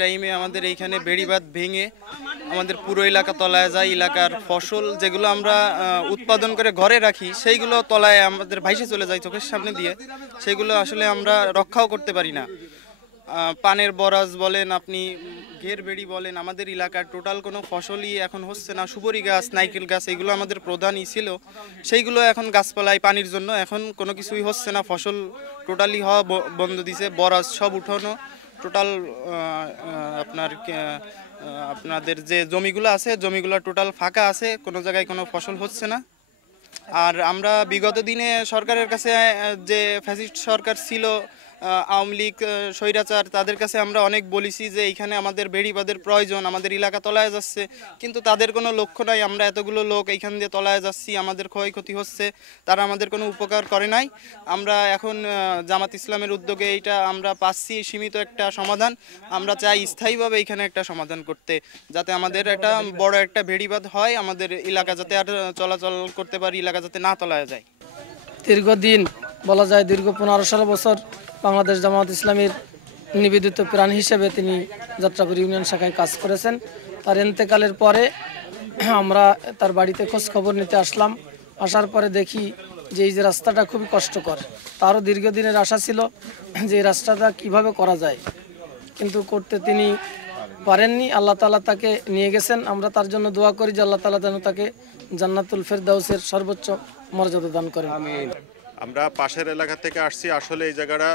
টাইমে আমাদের এইখানে বেড়িবাঁধ ভেঙে আমাদের পুরো এলাকা তলায় যায়। এলাকার ফসল যেগুলো আমরা উৎপাদন করে ঘরে রাখি সেইগুলো তলায় আমাদের ভাইসে চলে যায় চোখের সামনে দিয়ে। সেগুলো আসলে আমরা রক্ষাও করতে পারি না। পানের বরাজ বলেন, আপনি ঘের বেড়ি বলেন, আমাদের এলাকার টোটাল কোনো ফসলই এখন হচ্ছে না। সুপারি গাছ, নাইকেল গাছ এগুলো আমাদের প্রধানই ছিল, সেইগুলো এখন গাছপালায় পানির জন্য এখন কোনো কিছুই হচ্ছে না। ফসল টোটালি হওয়া বন্ধ দিছে। বরাজ সব উঠানো টোটাল। আপনার আপনাদের যে জমিগুলো আছে জমিগুলো টোটাল ফাঁকা আছে, কোনো জায়গায় কোনো ফসল হচ্ছে না। আর আমরা বিগত দিনে সরকারের কাছে, যে ফ্যাসিস্ট সরকার ছিল, আওয়ামী লীগ স্বৈরাচার, তাদের কাছে আমরা অনেক বলেছি যে এইখানে আমাদের বেড়িবাঁধের প্রয়োজন, আমাদের এলাকা তলায় যাচ্ছে, কিন্তু তাদের কোনো লক্ষ্য নাই। আমরা এতগুলো লোক এইখান দিয়ে তলায় যাচ্ছি, আমাদের ক্ষয়ক্ষতি হচ্ছে, তারা আমাদের কোনো উপকার করে নাই। আমরা এখন জামাত ইসলামের উদ্যোগে এইটা আমরা পাচ্ছি সীমিত একটা সমাধান। আমরা চাই স্থায়ীভাবে এইখানে একটা সমাধান করতে, যাতে আমাদের একটা বড় একটা বেড়িবাঁধ হয়, আমাদের এলাকা যাতে আর চলাচল করতে পারি, এলাকা যাতে না তলায় যায়। দীর্ঘদিন বলা যায় দীর্ঘ 15-16 বছর বাংলাদেশ জামাত ইসলামীর নিবেদিত প্রাণ হিসেবে তিনি যাত্রাপুর ইউনিয়ন শাখায় কাজ করেছেন। তার ইন্তেকালের পরে আমরা তার বাড়িতে খোঁজ খবর নিতে আসলাম। আসার পরে দেখি যে এই যে রাস্তাটা খুবই কষ্টকর। তারও দীর্ঘদিনের আশা ছিল যে এই রাস্তাটা কিভাবে করা যায়, কিন্তু করতে তিনি পারেননি। আল্লাহ তাআলা তাকে নিয়ে গেছেন। আমরা তার জন্য দোয়া করি যে আল্লাহ তাআলা যেন তাকে জান্নাতুল ফেরদাউসের সর্বোচ্চ মর্যাদা দান করেন। আমিন। আমরা পাশের এলাকা থেকে আসছি, আসলে এই জায়গাটা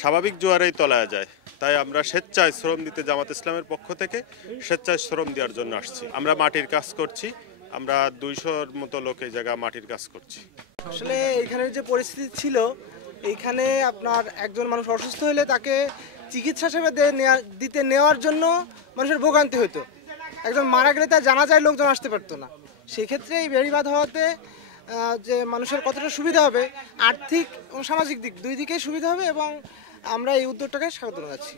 স্বাভাবিক জোয়ারেই তলায় যায়, তাই আমরা স্বেচ্ছায় শ্রম দিতে জামাত ইসলামের পক্ষ থেকে স্বেচ্ছায় শ্রম দেওয়ার জন্য আসছি। আমরা মাটির কাজ করছি, আমরা 200-র মতো লোক এই জায়গা মাটির কাজ করছি। আসলে এখানের যে পরিস্থিতি ছিল, এইখানে আপনার একজন মানুষ অসুস্থ হলে তাকে চিকিৎসা সেবা দিতে নেওয়ার জন্য মানুষের ভোগান্তি হতো। একজন মারা গেলে তার জানাজায় লোকজন আসতে পারতো না। সেক্ষেত্রে এই বেড়িবাঁধ হওয়াতে যে মানুষের কতটা সুবিধা হবে, আর্থিক এবং সামাজিক দিক দুই দিকেই সুবিধা হবে, এবং আমরা এই উদ্যোগটাকে স্বাগত জানাচ্ছি।